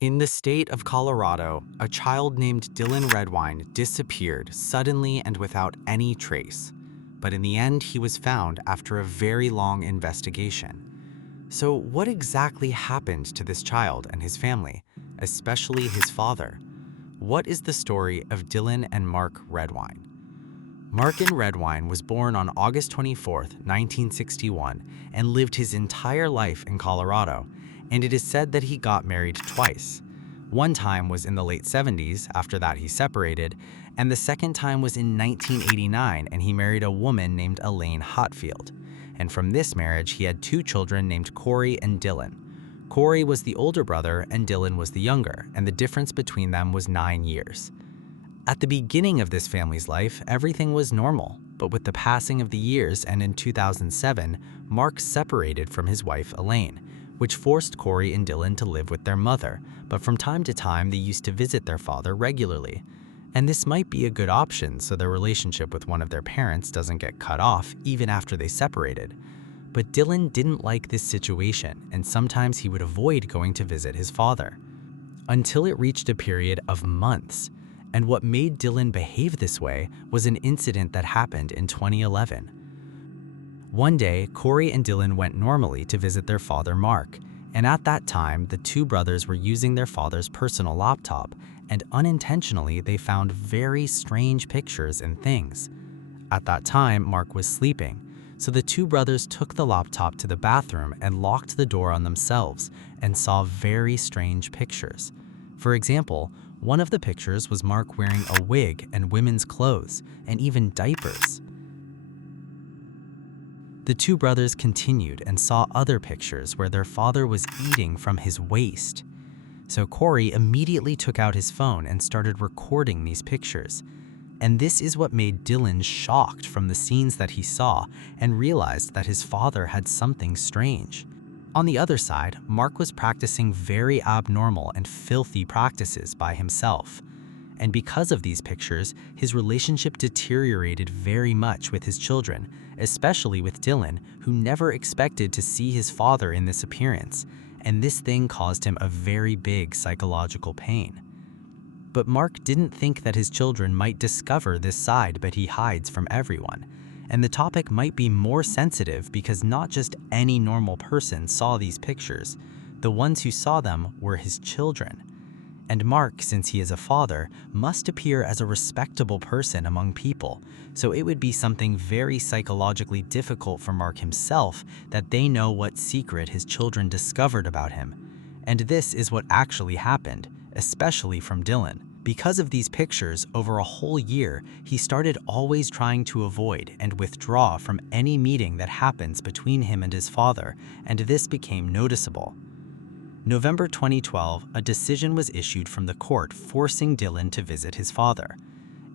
In the state of Colorado, a child named Dylan Redwine disappeared suddenly and without any trace. But in the end, he was found after a very long investigation. So, what exactly happened to this child and his family, especially his father? What is the story of Dylan and Mark Redwine? Mark Redwine was born on August 24th, 1961, and lived his entire life in Colorado, and it is said that he got married twice. One time was in the late 70s, after that he separated, and the second time was in 1989, and he married a woman named Elaine Hotfield. And from this marriage, he had two children named Corey and Dylan. Corey was the older brother and Dylan was the younger, and the difference between them was 9 years. At the beginning of this family's life, everything was normal, but with the passing of the years and in 2007, Mark separated from his wife Elaine, which forced Corey and Dylan to live with their mother, but from time to time they used to visit their father regularly. And this might be a good option so their relationship with one of their parents doesn't get cut off even after they separated. But Dylan didn't like this situation, and sometimes he would avoid going to visit his father. Until it reached a period of months. And what made Dylan behave this way was an incident that happened in 2011. One day, Corey and Dylan went normally to visit their father, Mark, and at that time, the two brothers were using their father's personal laptop, and unintentionally, they found very strange pictures and things. At that time, Mark was sleeping, so the two brothers took the laptop to the bathroom and locked the door on themselves and saw very strange pictures. For example, one of the pictures was Mark wearing a wig and women's clothes, and even diapers. The two brothers continued and saw other pictures where their father was eating from his waist. So Corey immediately took out his phone and started recording these pictures. And this is what made Dylan shocked from the scenes that he saw and realized that his father had something strange. On the other side, Mark was practicing very abnormal and filthy practices by himself. And because of these pictures, his relationship deteriorated very much with his children, especially with Dylan, who never expected to see his father in this appearance, and this thing caused him a very big psychological pain. But Mark didn't think that his children might discover this side that he hides from everyone. And the topic might be more sensitive because not just any normal person saw these pictures. The ones who saw them were his children. And Mark, since he is a father, must appear as a respectable person among people, so it would be something very psychologically difficult for Mark himself that they know what secret his children discovered about him. And this is what actually happened, especially from Dylan. Because of these pictures, over a whole year, he started always trying to avoid and withdraw from any meeting that happens between him and his father, and this became noticeable. November 2012, a decision was issued from the court forcing Dylan to visit his father.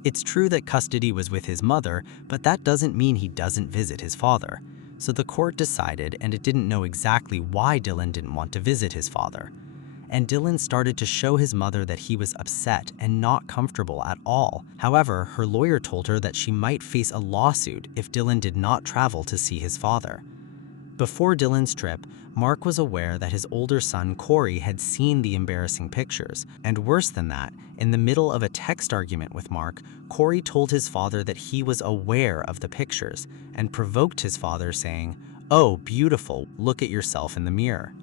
It's true that custody was with his mother, but that doesn't mean he doesn't visit his father. So the court decided, and it didn't know exactly why Dylan didn't want to visit his father. And Dylan started to show his mother that he was upset and not comfortable at all. However, her lawyer told her that she might face a lawsuit if Dylan did not travel to see his father. Before Dylan's trip, Mark was aware that his older son Corey had seen the embarrassing pictures, and worse than that, in the middle of a text argument with Mark, Corey told his father that he was aware of the pictures and provoked his father saying, "Oh, beautiful, look at yourself in the mirror."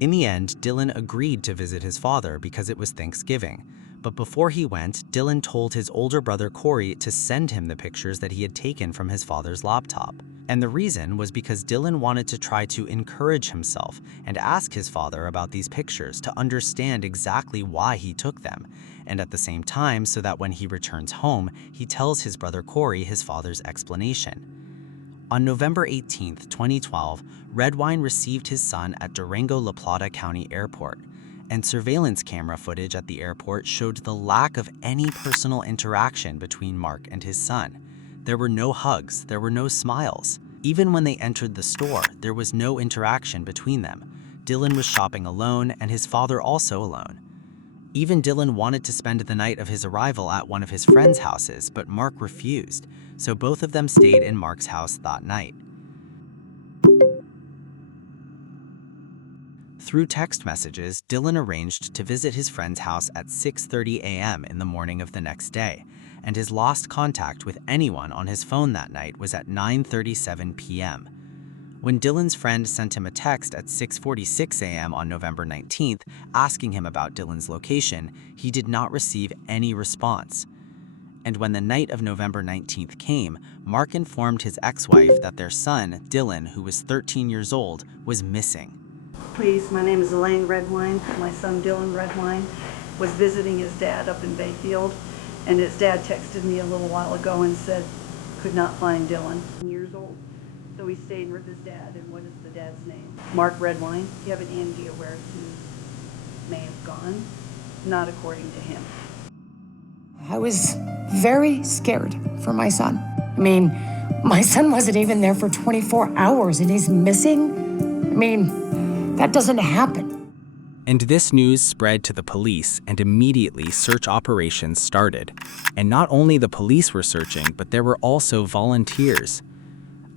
In the end, Dylan agreed to visit his father because it was Thanksgiving. But before he went, Dylan told his older brother Corey to send him the pictures that he had taken from his father's laptop. And the reason was because Dylan wanted to try to encourage himself and ask his father about these pictures to understand exactly why he took them, and at the same time so that when he returns home, he tells his brother Corey his father's explanation. On November 18, 2012, Redwine received his son at Durango-La Plata County Airport, and surveillance camera footage at the airport showed the lack of any personal interaction between Mark and his son. There were no hugs, there were no smiles. Even when they entered the store, there was no interaction between them. Dylan was shopping alone, and his father also alone. Even Dylan wanted to spend the night of his arrival at one of his friends' houses, but Mark refused, so both of them stayed in Mark's house that night. Through text messages, Dylan arranged to visit his friend's house at 6:30 a.m. in the morning of the next day, and his lost contact with anyone on his phone that night was at 9:37 p.m. When Dylan's friend sent him a text at 6:46 a.m. on November 19th asking him about Dylan's location, he did not receive any response. And when the night of November 19th came, Mark informed his ex-wife that their son, Dylan, who was 13 years old, was missing. Please, my name is Elaine Redwine. My son Dylan Redwine was visiting his dad up in Bayfield, and his dad texted me a little while ago and said, could not find Dylan. Years old. So he stayed with his dad, and what is the dad's name? Mark Redwine. Do you have any idea where he may have gone? Not according to him. I was very scared for my son. I mean, my son wasn't even there for 24 hours and he's missing? I mean, that doesn't happen. And this news spread to the police, and immediately search operations started. And not only the police were searching, but there were also volunteers.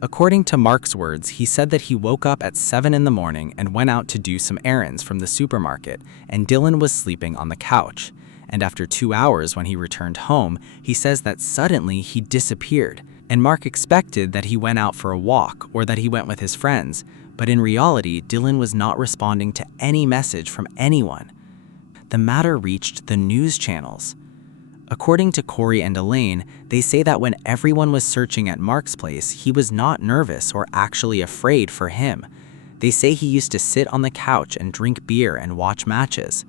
According to Mark's words, he said that he woke up at 7 in the morning and went out to do some errands from the supermarket, and Dylan was sleeping on the couch. And after 2 hours when he returned home, he says that suddenly he disappeared. And Mark expected that he went out for a walk or that he went with his friends, but in reality, Dylan was not responding to any message from anyone. The matter reached the news channels. According to Corey and Elaine, they say that when everyone was searching at Mark's place, he was not nervous or actually afraid for him. They say he used to sit on the couch and drink beer and watch matches.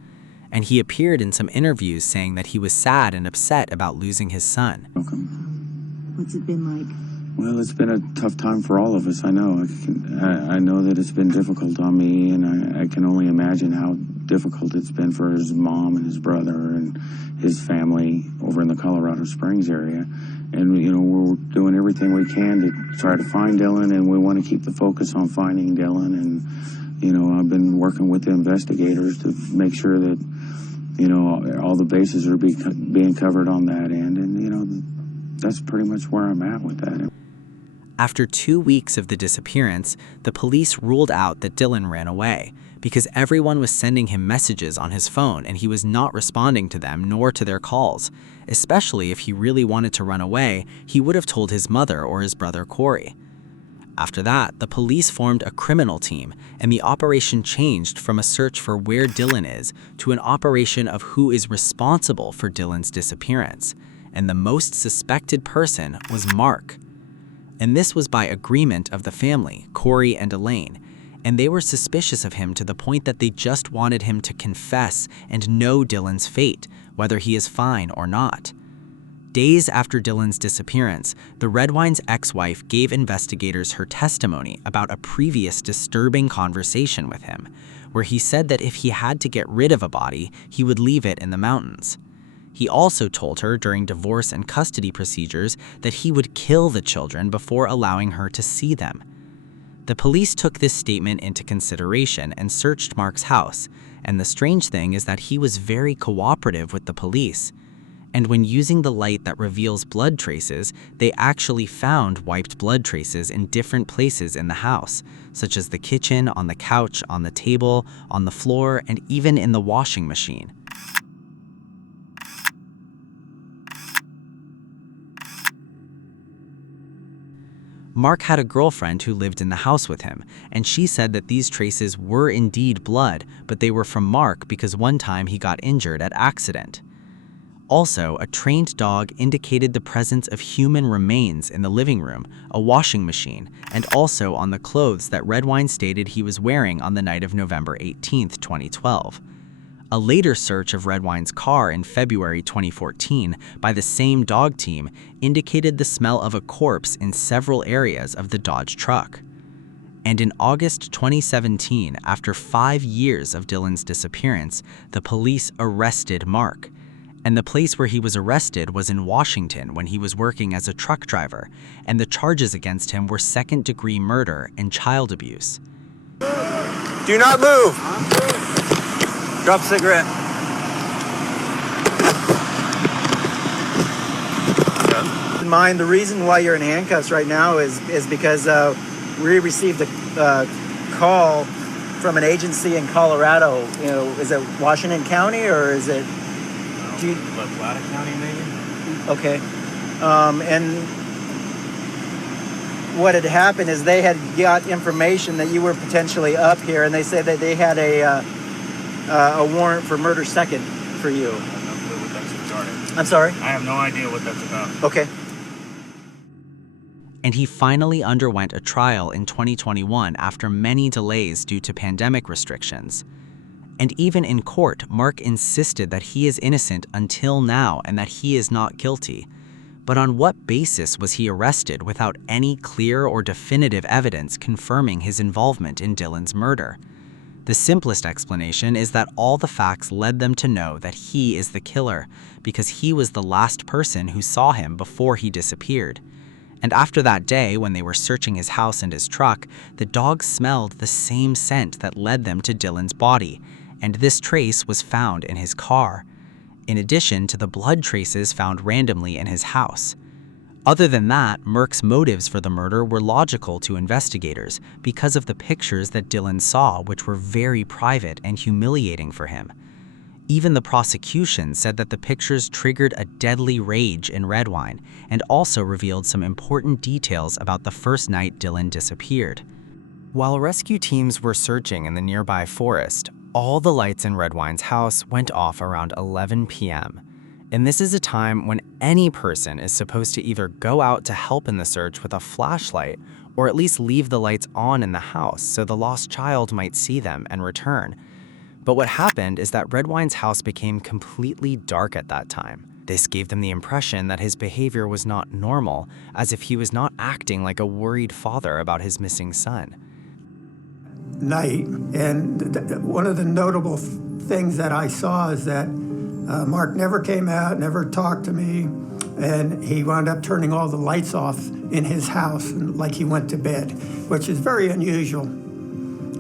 And he appeared in some interviews saying that he was sad and upset about losing his son. What's it been like? Well, it's been a tough time for all of us. I know. I know that it's been difficult on me, and I can only imagine how difficult it's been for his mom and his brother and his family over in the Colorado Springs area. And, we're doing everything we can to try to find Dylan, and we want to keep the focus on finding Dylan. And, I've been working with the investigators to make sure that, all the bases are being covered on that end. And, that's pretty much where I'm at with that. After 2 weeks of the disappearance, the police ruled out that Dylan ran away because everyone was sending him messages on his phone and he was not responding to them nor to their calls. Especially if he really wanted to run away, he would have told his mother or his brother Corey. After that, the police formed a criminal team, and the operation changed from a search for where Dylan is to an operation of who is responsible for Dylan's disappearance. And the most suspected person was Mark. And this was by agreement of the family, Corey and Elaine, and they were suspicious of him to the point that they just wanted him to confess and know Dylan's fate, whether he is fine or not. Days after Dylan's disappearance, the Redwine's ex-wife gave investigators her testimony about a previous disturbing conversation with him, where he said that if he had to get rid of a body, he would leave it in the mountains. He also told her during divorce and custody procedures that he would kill the children before allowing her to see them. The police took this statement into consideration and searched Mark's house, and the strange thing is that he was very cooperative with the police. And when using the light that reveals blood traces, they actually found wiped blood traces in different places in the house, such as the kitchen, on the couch, on the table, on the floor, and even in the washing machine. Mark had a girlfriend who lived in the house with him, and she said that these traces were indeed blood, but they were from Mark because one time he got injured at accident. Also, a trained dog indicated the presence of human remains in the living room, a washing machine, and also on the clothes that Redwine stated he was wearing on the night of November 18, 2012. A later search of Redwine's car in February 2014 by the same dog team indicated the smell of a corpse in several areas of the Dodge truck. And in August 2017, after 5 years of Dylan's disappearance, the police arrested Mark. And the place where he was arrested was in Washington when he was working as a truck driver, and the charges against him were second-degree murder and child abuse. Do not move! Drop cigarette. In mind, the reason why you're in handcuffs right now is because we received a call from an agency in Colorado. You know, is it Washington County or is it? La Plata County, maybe. Okay. And what had happened is they had got information that you were potentially up here, and they said that they had a warrant for murder second for you. I have no clue what that's regarding. I'm sorry? I have no idea what that's about. Okay. And he finally underwent a trial in 2021 after many delays due to pandemic restrictions. And even in court, Mark insisted that he is innocent until now and that he is not guilty. But on what basis was he arrested without any clear or definitive evidence confirming his involvement in Dylan's murder? The simplest explanation is that all the facts led them to know that he is the killer, because he was the last person who saw him before he disappeared. And after that day, when they were searching his house and his truck, the dogs smelled the same scent that led them to Dylan's body, and this trace was found in his car, in addition to the blood traces found randomly in his house. Other than that, Merck's motives for the murder were logical to investigators because of the pictures that Dylan saw, which were very private and humiliating for him. Even the prosecution said that the pictures triggered a deadly rage in Redwine and also revealed some important details about the first night Dylan disappeared. While rescue teams were searching in the nearby forest, all the lights in Redwine's house went off around 11 p.m. And this is a time when any person is supposed to either go out to help in the search with a flashlight or at least leave the lights on in the house so the lost child might see them and return. But what happened is that Redwine's house became completely dark at that time. This gave them the impression that his behavior was not normal, as if he was not acting like a worried father about his missing son. Night, and one of the notable things that I saw is that Mark never came out, never talked to me, and he wound up turning all the lights off in his house like he went to bed, which is very unusual.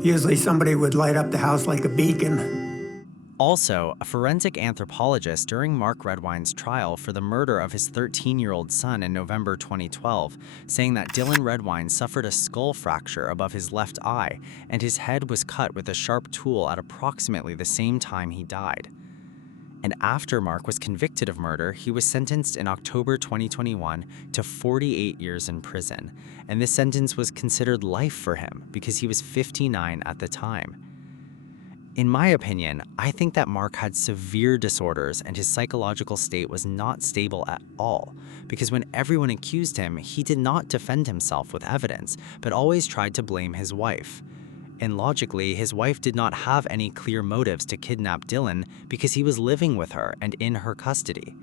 Usually somebody would light up the house like a beacon. Also, a forensic anthropologist during Mark Redwine's trial for the murder of his 13-year-old son in November 2012, saying that Dylan Redwine suffered a skull fracture above his left eye and his head was cut with a sharp tool at approximately the same time he died. And after Mark was convicted of murder, he was sentenced in October 2021 to 48 years in prison, and this sentence was considered life for him because he was 59 at the time. In my opinion, I think that Mark had severe disorders and his psychological state was not stable at all, because when everyone accused him, he did not defend himself with evidence, but always tried to blame his wife. And logically, his wife did not have any clear motives to kidnap Dylan because he was living with her and in her custody.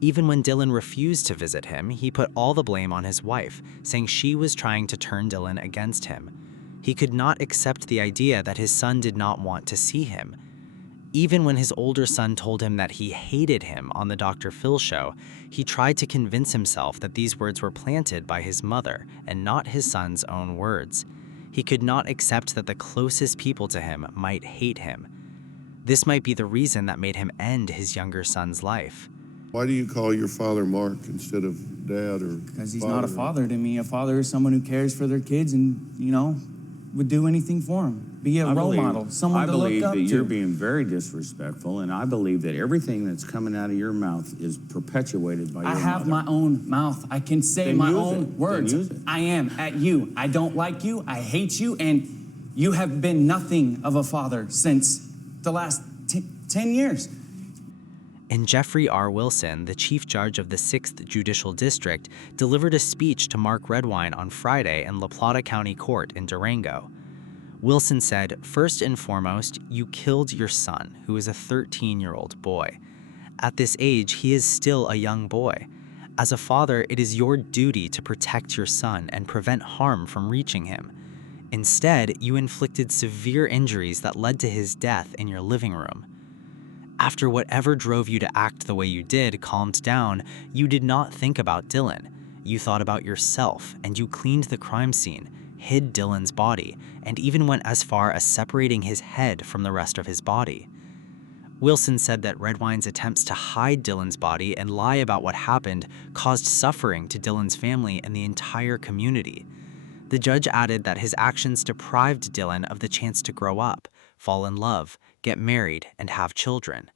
Even when Dylan refused to visit him, he put all the blame on his wife, saying she was trying to turn Dylan against him. He could not accept the idea that his son did not want to see him. Even when his older son told him that he hated him on the Dr. Phil show, he tried to convince himself that these words were planted by his mother and not his son's own words. He could not accept that the closest people to him might hate him. This might be the reason that made him end his younger son's life. Why do you call your father Mark instead of Dad or Because he's not a father to me. A father is someone who cares for their kids and, would do anything for them. Be a role model, someone to look up to. I believe that you're being very disrespectful, and I believe that everything that's coming out of your mouth is perpetuated by your mother. I have my own mouth. I can say my own words. Then use it. I am at you. I don't like you. I hate you, and you have been nothing of a father since the last 10 years. And Jeffrey R. Wilson, the chief judge of the 6th Judicial District, delivered a speech to Mark Redwine on Friday in La Plata County Court in Durango. Wilson said, "First and foremost, you killed your son, who is a 13-year-old boy. At this age, he is still a young boy. As a father, it is your duty to protect your son and prevent harm from reaching him. Instead, you inflicted severe injuries that led to his death in your living room. After whatever drove you to act the way you did calmed down, you did not think about Dylan. You thought about yourself, and you cleaned the crime scene, hid Dylan's body, and even went as far as separating his head from the rest of his body." Wilson said that Redwine's attempts to hide Dylan's body and lie about what happened caused suffering to Dylan's family and the entire community. The judge added that his actions deprived Dylan of the chance to grow up, fall in love, get married, and have children.